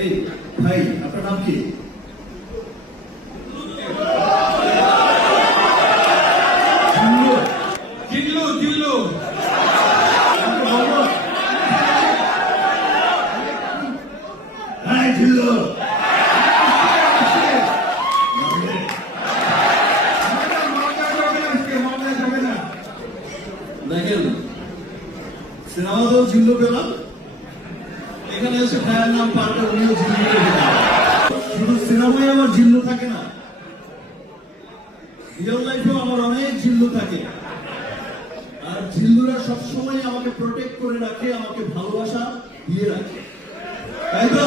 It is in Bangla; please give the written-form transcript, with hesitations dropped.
এই ভাই, আপনার নাম কি? জিল্লু জিল্লু হ্যাঁ জিল্লু। দেখেন, সিনেমাতেও জিল্লু পেলাম, এখানে এসে ভাইয়ের নাম পাল্টে উনিও জিল্লু পেলাম। শুধু সিনেমায় আমার জিল্লু থাকে না, রিয়েল লাইফেও আমার অনেক জিল্লু থাকে। আর জিল্লুরা সবসময় আমাকে প্রোটেক্ট করে রাখে, আমাকে ভালোবাসা দিয়ে রাখে, তাই তো?